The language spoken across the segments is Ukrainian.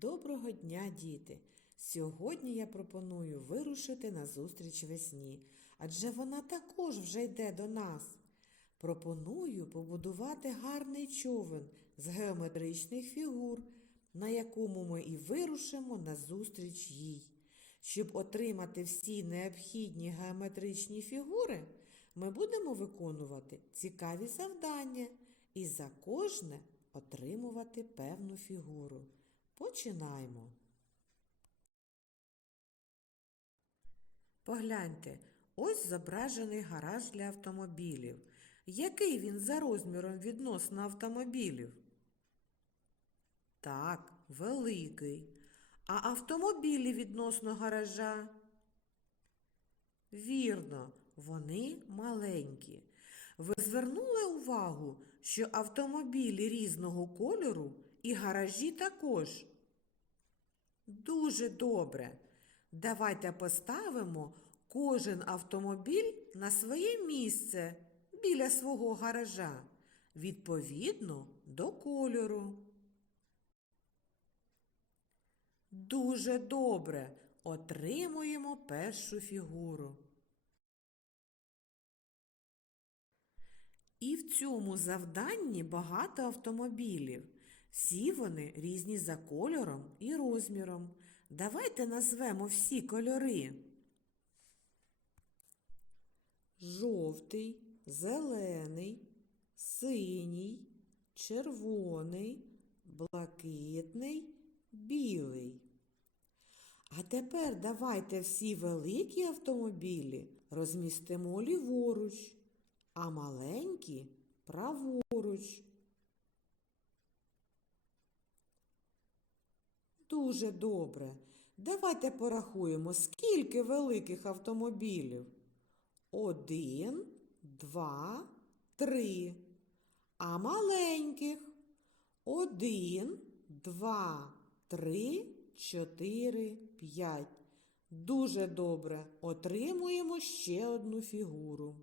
Доброго дня, діти! Сьогодні я пропоную вирушити на зустріч весні, адже вона також вже йде до нас. Пропоную побудувати гарний човен з геометричних фігур, на якому ми і вирушимо на зустріч їй. Щоб отримати всі необхідні геометричні фігури, ми будемо виконувати цікаві завдання і за кожне отримувати певну фігуру. Починаємо. Погляньте, ось зображений гараж для автомобілів. Який він за розміром відносно автомобілів? Так, великий. А автомобілі відносно гаража? Вірно, вони маленькі. Ви звернули увагу, що автомобілі різного кольору і гаражі також? Дуже добре. Давайте поставимо кожен автомобіль на своє місце біля свого гаража, відповідно до кольору. Дуже добре. Отримуємо першу фігуру. І в цьому завданні багато автомобілів. Всі вони різні за кольором і розміром. Давайте назвемо всі кольори. Жовтий, зелений, синій, червоний, блакитний, білий. А тепер давайте всі великі автомобілі розмістимо ліворуч, а маленькі праворуч. Дуже добре. Давайте порахуємо, скільки великих автомобілів. Один, два, три. А маленьких один, два, три, чотири, п'ять. Дуже добре. Отримуємо ще одну фігуру.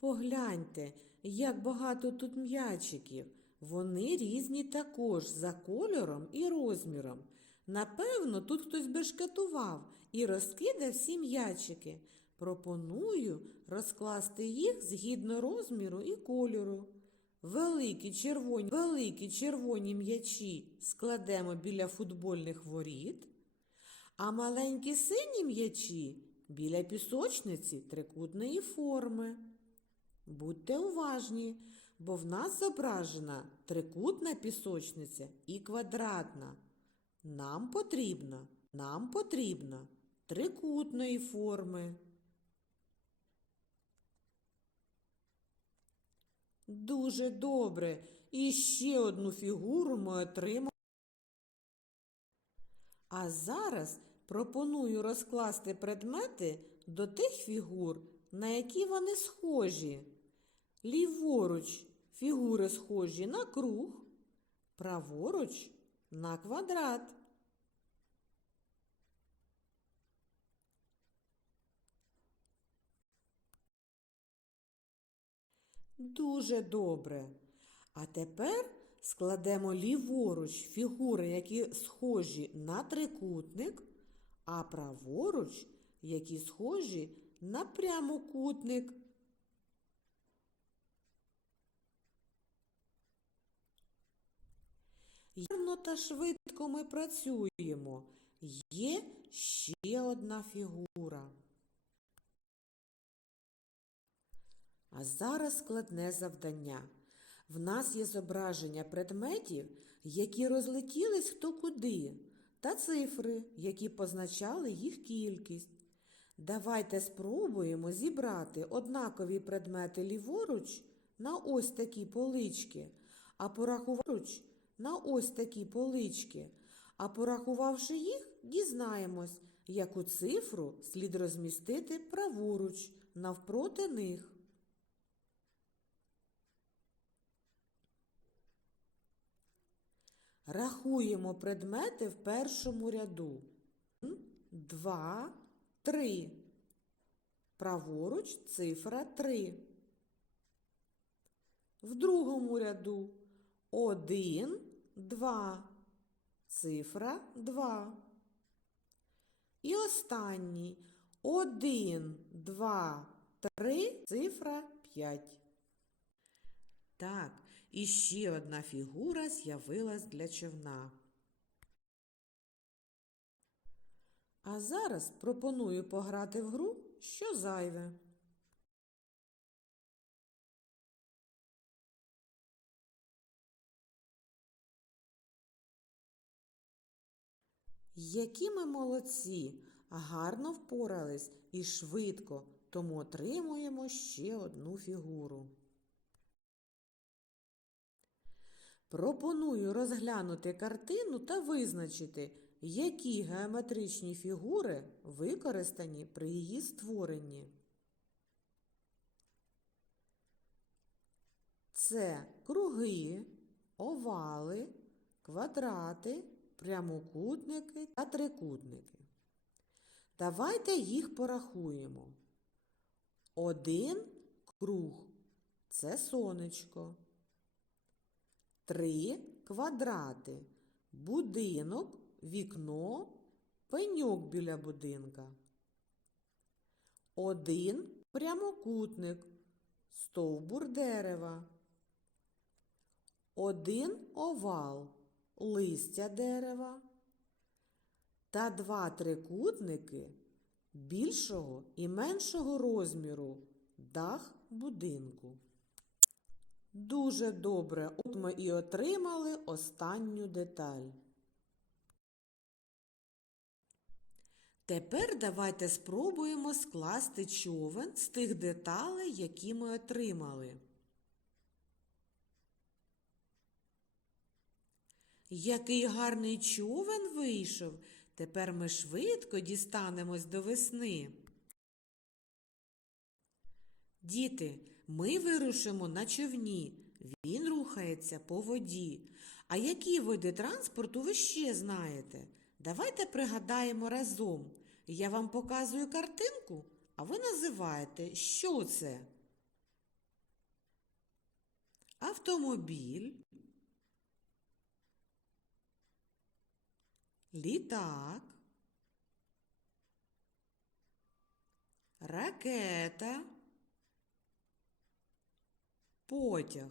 Погляньте, як багато тут м'ячиків. Вони різні також за кольором і розміром. Напевно, тут хтось бешкетував і розкидав всі м'ячики. Пропоную розкласти їх згідно розміру і кольору. Великі червоні, великі червоні м'ячі складемо біля футбольних воріт, а маленькі сині м'ячі біля пісочниці трикутної форми. Будьте уважні, бо в нас зображена трикутна пісочниця і квадратна. Нам потрібно, нам потрібно трикутної форми. Дуже добре. І ще одну фігуру ми отримали. А зараз пропоную розкласти предмети до тих фігур, на які вони схожі. Ліворуч фігури схожі на круг, праворуч на квадрат. Дуже добре. А тепер складемо ліворуч фігури, які схожі на трикутник, а праворуч, які схожі на прямокутник. Ярно та швидко ми працюємо. Є ще одна фігура. А зараз складне завдання. В нас є зображення предметів, які розлетілись хто куди, та цифри, які позначали їх кількість. Давайте спробуємо зібрати однакові предмети ліворуч на ось такі полички, а порахувач на ось такі полички. А порахувавши їх, дізнаємось, яку цифру слід розмістити праворуч навпроти них. Рахуємо предмети в першому ряду. Два, три. Праворуч цифра три. В другому ряду Один, два. Цифра два. І останній. Один, два, три, цифра п'ять. Так, і ще одна фігура з'явилась для човна. А зараз пропоную пограти в гру, що зайве. Які ми молодці! Гарно впорались і швидко, тому отримуємо ще одну фігуру. Пропоную розглянути картину та визначити, які геометричні фігури використані при її створенні. Це круги, овали, квадрати, прямокутники та трикутники. Давайте їх порахуємо. Один круг це сонечко. Три квадрати. Будинок, вікно, пеньок біля будинка. Один прямокутник, стовбур дерева. Один овал, листя дерева. Та два трикутники більшого і меншого розміру дах будинку. Дуже добре, от ми і отримали останню деталь. Тепер давайте спробуємо скласти човен з тих деталей, які ми отримали. Який гарний човен вийшов. Тепер ми швидко дістанемось до весни. Діти, ми вирушимо на човні. Він рухається по воді. А які види транспорту ви ще знаєте? Давайте пригадаємо разом. Я вам показую картинку, а ви називаєте, що це? Автомобіль, літак, ракета, потяг.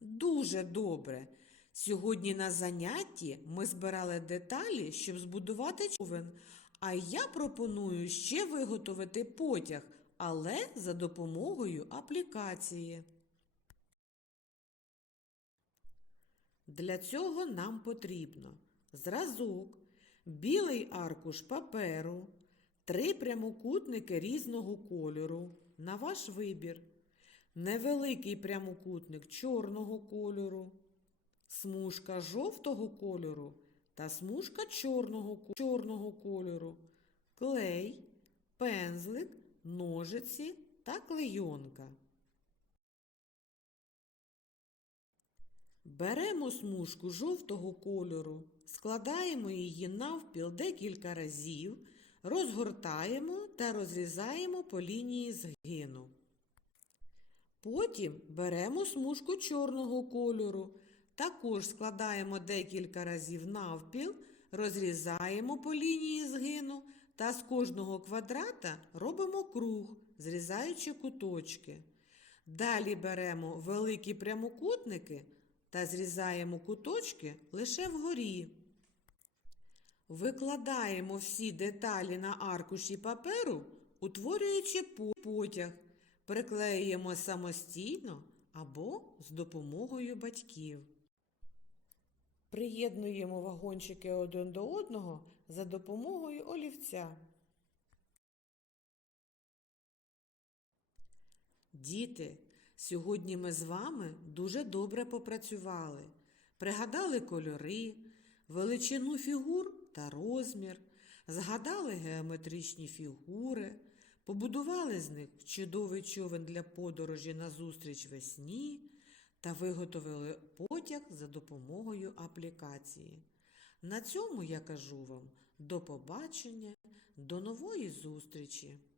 Дуже добре. Сьогодні на занятті ми збирали деталі, щоб збудувати човен. А я пропоную ще виготовити потяг, але за допомогою аплікації. Для цього нам потрібно зразок, білий аркуш паперу, три прямокутники різного кольору. На ваш вибір, невеликий прямокутник чорного кольору, смужка жовтого кольору та смужка чорного, чорного кольору, клей, пензлик, ножиці та клейонка. Беремо смужку жовтого кольору, складаємо її навпіл декілька разів, розгортаємо та розрізаємо по лінії згину. Потім беремо смужку чорного кольору, також складаємо декілька разів навпіл, розрізаємо по лінії згину та з кожного квадрата робимо круг, зрізаючи куточки. Далі беремо великі прямокутники та зрізаємо куточки лише вгорі. Викладаємо всі деталі на аркуші паперу, утворюючи потяг, приклеюємо самостійно або з допомогою батьків. Приєднуємо вагончики один до одного за допомогою олівця. Діти, сьогодні ми з вами дуже добре попрацювали, пригадали кольори, величину фігур та розмір, згадали геометричні фігури, побудували з них чудовий човен для подорожі назустріч весні та виготовили потяг за допомогою аплікації. На цьому я кажу вам до побачення, до нової зустрічі!